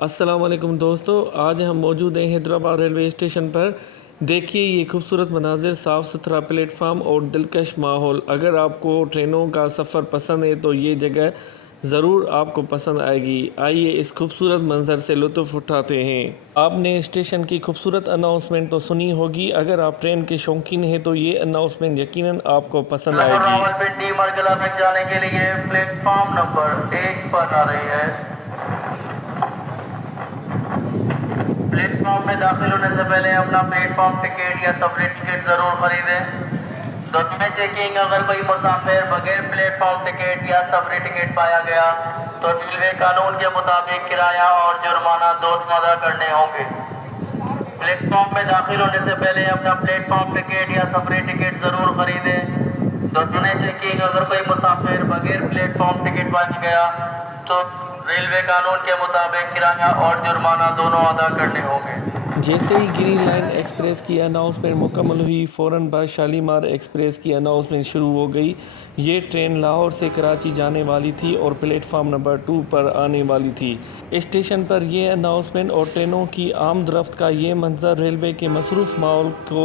अस्सलाम वालेकुम दोस्तों, आज हम मौजूद हैं हैदराबाद रेलवे स्टेशन पर। देखिए ये खूबसूरत मनाजिर, साफ़ सुथरा प्लेटफार्म और दिलकश माहौल। अगर आपको ट्रेनों का सफ़र पसंद है तो ये जगह ज़रूर आपको पसंद आएगी। आइए इस खूबसूरत मंजर से लुत्फ़ उठाते हैं। आपने स्टेशन की खूबसूरत अनाउंसमेंट तो सुनी होगी। अगर आप ट्रेन के शौकीन हैं तो ये अनाउंसमेंट यकीनन आपको पसंद आएगी। रावलपिंडी मरकला तक जाने के लिए प्लेटफॉर्म नंबर 1 पर आ रही है। प्लेटफॉर्म में दाखिल होने से पहले अपना प्लेटफॉर्म टिकट या सफरी टिकट जरूर खरीदें। दोनों में चेकिंग, अगर कोई मुसाफिर बगैर प्लेटफॉर्म टिकट या सफरी टिकट पाया गया तो रेलवे कानून के मुताबिक किराया और जुर्माना दोनों अदा करने होंगे। प्लेटफॉर्म में दाखिल होने से पहले अपना प्लेटफॉर्म टिकट या सफरी टिकट जरूर खरीदें। दोनों में चेकिंग, अगर कोई मुसाफिर बगैर प्लेटफॉर्म टिकट पाया गया तो रेलवे कानून के मुताबिक किराया और जुर्माना दोनों अदा करने होंगे। जैसे ही ग्रीन लाइन एक्सप्रेस की अनाउंसमेंट मुकम्मल हुई, फ़ौरन बाद शालीमार एक्सप्रेस की अनाउंसमेंट शुरू हो गई। ये ट्रेन लाहौर से कराची जाने वाली थी और प्लेटफार्म नंबर 2 पर आने वाली थी। स्टेशन पर ये अनाउंसमेंट और ट्रेनों की आमद-रफ्त का ये मंजर रेलवे के मसरूफ़ माहौल को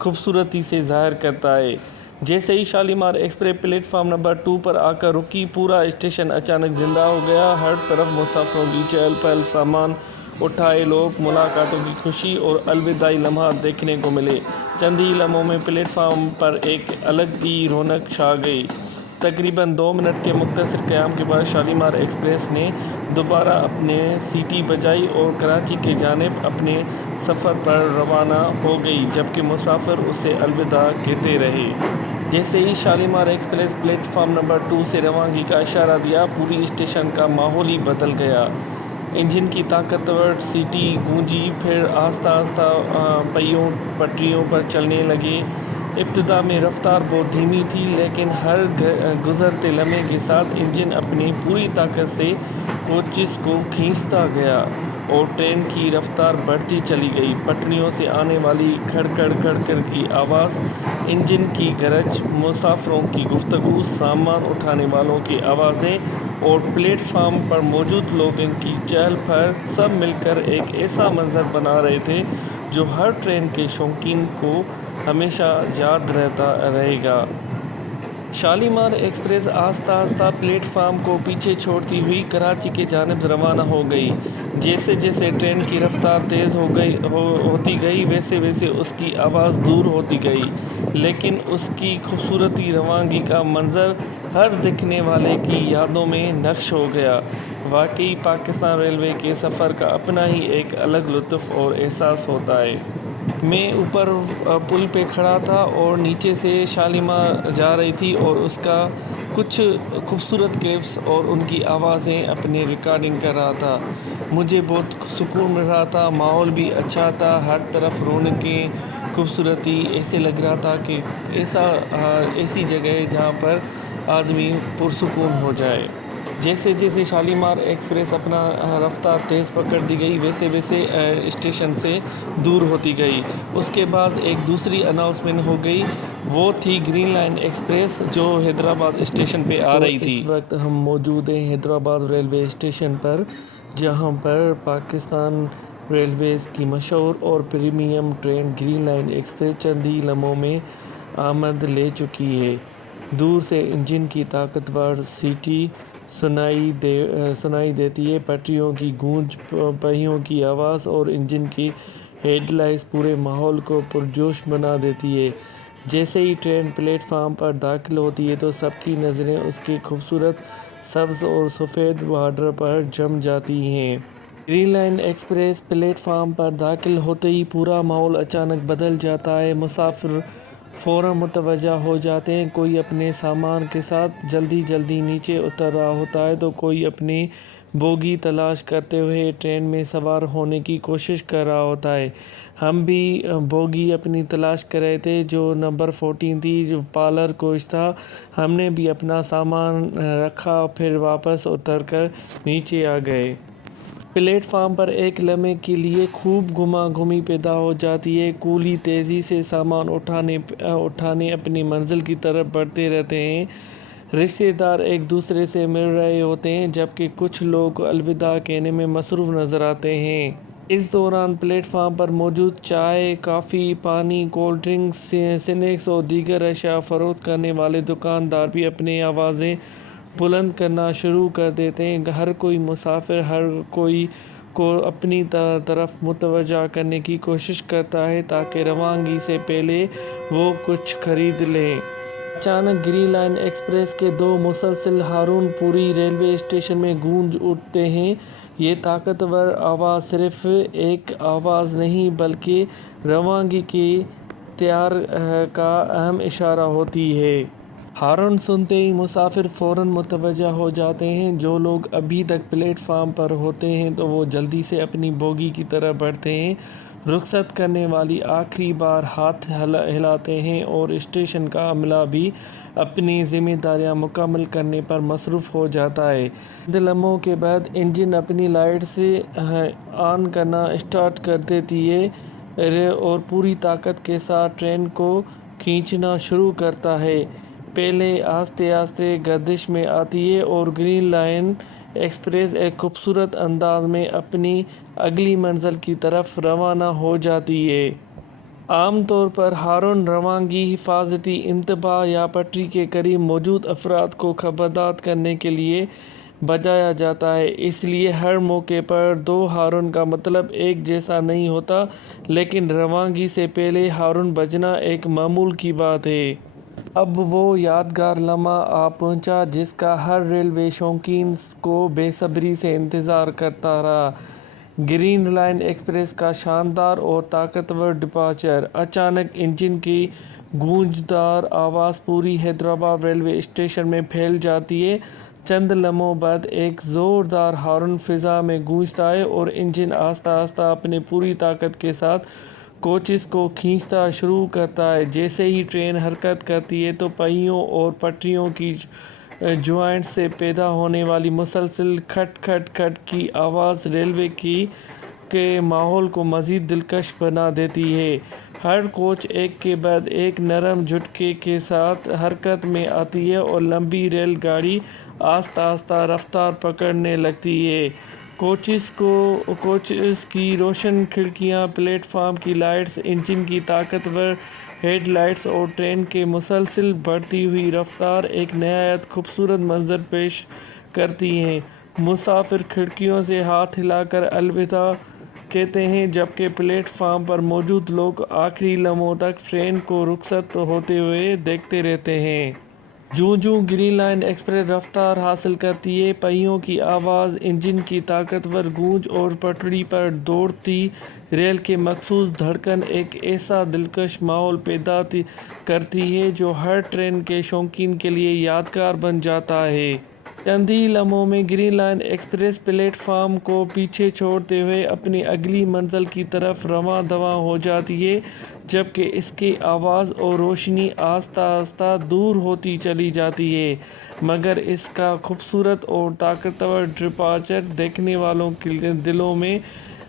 खूबसूरती से ज़ाहिर करता है। जैसे ही शालीमार एक्सप्रेस प्लेटफार्म नंबर 2 पर आकर रुकी, पूरा स्टेशन अचानक ज़िंदा हो गया। हर तरफ मुसाफिरों की चहल पहल, सामान उठाए लोग, मुलाकातों की खुशी और अलविदाई लम्हात देखने को मिले। चंद ही लम्हों में प्लेटफार्म पर एक अलग ही रौनक छा गई। तकरीबन 2 मिनट के मुख्तसर क़याम के बाद शालीमार एक्सप्रेस ने दोबारा अपने सीटी बजाई और कराची के जानिब अपने सफ़र पर रवाना हो गई, जबकि मुसाफिर उसे अलविदा कहते रहे। जैसे ही शालीमार एक्सप्रेस प्लेटफार्म नंबर 2 से रवानगी का इशारा दिया, पूरी स्टेशन का माहौल ही बदल गया। इंजन की ताकतवर सीटी गूंजी, फिर आस्ता आस्ता पहियों पटरियों पर चलने लगे। इब्तिदा में रफ्तार बहुत धीमी थी, लेकिन हर गुज़रते लम्हे के साथ इंजन अपनी पूरी ताकत से कोचेस को खींचता गया और ट्रेन की रफ्तार बढ़ती चली गई। पटरियों से आने वाली खड़खड़ खड़खड़ की आवाज़, इंजन की गरज, मुसाफिरों की गुफ्तगू, सामान उठाने वालों की आवाज़ें और प्लेटफार्म पर मौजूद लोगों की चहल पहल सब मिलकर एक ऐसा मंजर बना रहे थे जो हर ट्रेन के शौकीन को हमेशा याद रहता रहेगा। शालीमार एक्सप्रेस आस्ता आस्ता प्लेटफार्म को पीछे छोड़ती हुई कराची के जानिब रवाना हो गई। जैसे जैसे ट्रेन की रफ्तार तेज़ होती गई, वैसे वैसे उसकी आवाज़ दूर होती गई, लेकिन उसकी खूबसूरती, रवानगी का मंजर हर देखने वाले की यादों में नक्श हो गया। वाकई पाकिस्तान रेलवे के सफ़र का अपना ही एक अलग लुत्फ़ और एहसास होता है। मैं ऊपर पुल पे खड़ा था और नीचे से शालीमार जा रही थी और उसका कुछ खूबसूरत क्लिप्स और उनकी आवाज़ें अपने रिकॉर्डिंग कर रहा था। मुझे बहुत सुकून मिल रहा था, माहौल भी अच्छा था, हर तरफ रौनकें, खूबसूरती, ऐसे लग रहा था कि ऐसी जगह है जहाँ पर आदमी पुरसुकून हो जाए। जैसे जैसे शालीमार एक्सप्रेस अपना रफ्तार तेज़ पकड़ दी गई, वैसे वैसे स्टेशन से दूर होती गई। उसके बाद एक दूसरी अनाउंसमेंट हो गई, वो थी ग्रीन लाइन एक्सप्रेस जो हैदराबाद स्टेशन पे आ रही थी। इस वक्त हम मौजूद हैं हैदराबाद रेलवे स्टेशन पर, जहां पर पाकिस्तान रेलवेज़ की मशहूर और premium train Green Line Express चंद ही लम्हों में आमद ले चुकी है। दूर से इंजन की ताकतवर सीटी सुनाई देती है। पटरियों की गूंज, पहियों की आवाज़ और इंजन की हेडलाइट्स पूरे माहौल को पुरजोश बना देती है। जैसे ही ट्रेन प्लेटफार्म पर दाखिल होती है तो सबकी नज़रें उसके खूबसूरत सब्ज़ और सफ़ेद बॉर्डर पर जम जाती हैं। ग्रीन लाइन एक्सप्रेस प्लेटफार्म पर दाखिल होते ही पूरा माहौल अचानक बदल जाता है। मुसाफिर फ़ौरन मुतवज्जा हो जाते हैं। कोई अपने सामान के साथ जल्दी जल्दी नीचे उतर रहा होता है तो कोई अपनी बोगी तलाश करते हुए ट्रेन में सवार होने की कोशिश कर रहा होता है। हम भी बोगी अपनी तलाश कर रहे थे जो नंबर 14 थी, जो पार्लर कोच था। हमने भी अपना सामान रखा, फिर वापस उतर कर नीचे आ गए। प्लेटफार्म पर एक लम्हे के लिए खूब घुमा घुमी पैदा हो जाती है। कूली तेज़ी से सामान उठाने अपनी मंजिल की तरफ बढ़ते रहते हैं। رشتے دار ایک دوسرے سے مل رہے ہوتے ہیں جبکہ کچھ لوگ الوداع کہنے میں مصروف نظر آتے ہیں۔ اس دوران پلیٹ فارم پر موجود چائے، کافی، پانی، کولڈ ڈرنکس، سنیکس اور دیگر اشیاء فروخت کرنے والے دکاندار بھی اپنی آوازیں بلند کرنا شروع کر دیتے ہیں۔ ہر کوئی مسافر ہر کوئی کو اپنی طرف متوجہ کرنے کی کوشش کرتا ہے تاکہ روانگی سے پہلے وہ کچھ خرید لیں۔ اچانک گرین لائن ایکسپریس کے دو مسلسل ہارن پوری ریلوے اسٹیشن میں گونج اٹھتے ہیں۔ یہ طاقتور آواز صرف ایک آواز نہیں بلکہ روانگی کے تیار کا اہم اشارہ ہوتی ہے۔ ہارن سنتے ہی مسافر فوراً متوجہ ہو جاتے ہیں۔ جو لوگ ابھی تک پلیٹ فارم پر ہوتے ہیں تو وہ جلدی سے اپنی بوگی کی طرف بڑھتے ہیں۔ رخصت کرنے والی آخری بار ہاتھ ہلاتے ہیں اور اسٹیشن کا عملہ بھی اپنی ذمہ داریاں مکمل کرنے پر مصروف ہو جاتا ہے۔ چند لمحوں کے بعد انجن اپنی لائٹس آن کرنا اسٹارٹ کر دیتی ہے اور پوری طاقت کے ساتھ ٹرین کو کھینچنا شروع کرتا ہے۔ پہلے آہستہ آہستہ گردش میں آتی ہے اور گرین لائن ایکسپریس ایک خوبصورت انداز میں اپنی اگلی منزل کی طرف روانہ ہو جاتی ہے۔ عام طور پر ہارن روانگی، حفاظتی انتباہ یا پٹری کے قریب موجود افراد کو خبردار کرنے کے لیے بجایا جاتا ہے۔ اس لیے ہر موقع پر دو ہارن کا مطلب ایک جیسا نہیں ہوتا، لیکن روانگی سے پہلے ہارن بجنا ایک معمول کی بات ہے۔ اب وہ یادگار لمحہ آ پہنچا جس کا ہر ریلوے شوقین کو بے صبری سے انتظار کرتا رہا۔ گرین لائن ایکسپریس کا شاندار اور طاقتور ڈپارچر۔ اچانک انجن کی گونجدار آواز پوری حیدرآباد ریلوے اسٹیشن میں پھیل جاتی ہے۔ چند لمحوں بعد ایک زوردار ہارن فضا میں گونجتا ہے اور انجن آہستہ آہستہ اپنی پوری طاقت کے ساتھ کوچز کو کھینچنا شروع کرتا ہے۔ جیسے ہی ٹرین حرکت کرتی ہے تو پہیوں اور پٹریوں کی جوائنٹ سے پیدا ہونے والی مسلسل کھٹ کھٹ کھٹ کی آواز ریلوے کے ماحول کو مزید دلکش بنا دیتی ہے۔ ہر کوچ ایک کے بعد ایک نرم جھٹکے کے ساتھ حرکت میں آتی ہے اور لمبی ریل گاڑی آہستہ آہستہ رفتار پکڑنے لگتی ہے۔ کوچز کی روشن کھڑکیاں، پلیٹ فارم کی لائٹس، انجن کی طاقتور ہیڈ لائٹس اور ٹرین کی مسلسل بڑھتی ہوئی رفتار ایک نہایت خوبصورت منظر پیش کرتی ہیں۔ مسافر کھڑکیوں سے ہاتھ ہلا کر الوداع کہتے ہیں جبکہ پلیٹ فارم پر موجود لوگ آخری لمحوں تک ٹرین کو رخصت ہوتے ہوئے دیکھتے رہتے ہیں۔ جوں جوں گرین لائن ایکسپریس رفتار حاصل کرتی ہے، پہیوں کی آواز، انجن کی طاقتور گونج اور پٹری پر دوڑتی ریل کی مخصوص دھڑکن ایک ایسا دلکش ماحول پیدا کرتی ہے جو ہر ٹرین کے شوقین کے لیے یادگار بن جاتا ہے۔ چند ہی لمحوں میں green line express plate form کو پیچھے چھوڑتے ہوئے اپنی اگلی منزل کی طرف رواں دواں ہو جاتی ہے، جبکہ اس کی آواز اور روشنی آہستہ آہستہ دور ہوتی چلی جاتی ہے، مگر اس کا خوبصورت اور طاقتور ڈپارچر دیکھنے والوں کے دلوں میں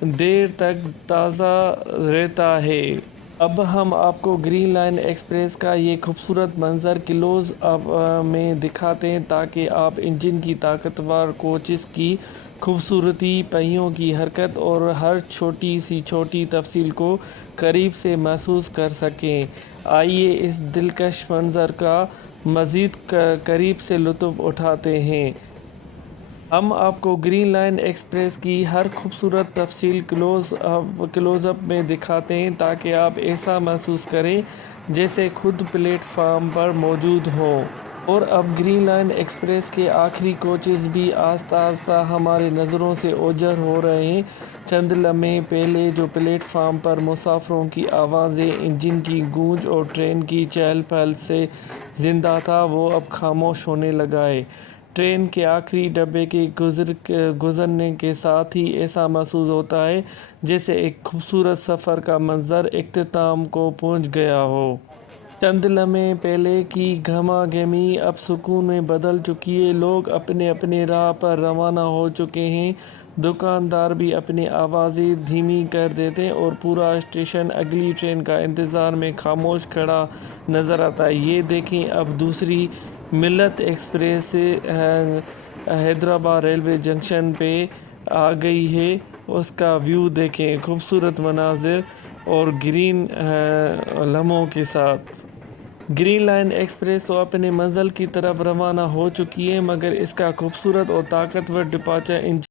دیر تک تازہ رہتا ہے۔ اب ہم آپ کو گرین لائن ایکسپریس کا یہ خوبصورت منظر کلوز اپ میں دکھاتے ہیں تاکہ آپ انجن کی طاقتور کوچز کی خوبصورتی، پہیوں کی حرکت اور ہر چھوٹی سی چھوٹی تفصیل کو قریب سے محسوس کر سکیں۔ آئیے اس دلکش منظر کا مزید قریب سے لطف اٹھاتے ہیں۔ ہم آپ کو گرین لائن ایکسپریس کی ہر خوبصورت تفصیل کلوز اپ میں دکھاتے ہیں تاکہ آپ ایسا محسوس کریں جیسے خود پلیٹ فارم پر موجود ہوں۔ اور اب گرین لائن ایکسپریس کے آخری کوچز بھی آہستہ آہستہ ہماری نظروں سے اوجھل ہو رہے ہیں۔ چند لمحے پہلے جو پلیٹ فارم پر مسافروں کی آوازیں، انجن کی گونج اور ٹرین کی چہل پہل سے زندہ تھا، وہ اب خاموش ہونے لگا ہے۔ ٹرین کے آخری ڈبے کے گزرنے کے ساتھ ہی ایسا محسوس ہوتا ہے جیسے ایک خوبصورت سفر کا منظر اختتام کو پہنچ گیا ہو۔ چند لمحے پہلے کی گہما گہمی اب سکون میں بدل چکی ہے۔ لوگ اپنے اپنے راہ پر روانہ ہو چکے ہیں، دکاندار بھی اپنی آوازیں دھیمی کر دیتے ہیں اور پورا اسٹیشن اگلی ٹرین کا انتظار میں خاموش کھڑا نظر آتا ہے۔ یہ دیکھیں، اب دوسری ملت ایکسپریس حیدرآباد ریلوے جنکشن پہ آ گئی ہے. اس کا ویو دیکھیں، خوبصورت مناظر اور گرین لمحوں کے ساتھ. گرین لائن ایکسپریس تو اپنے منزل کی طرف روانہ ہو چکی ہے، مگر اس کا خوبصورت اور طاقتور ڈپارچر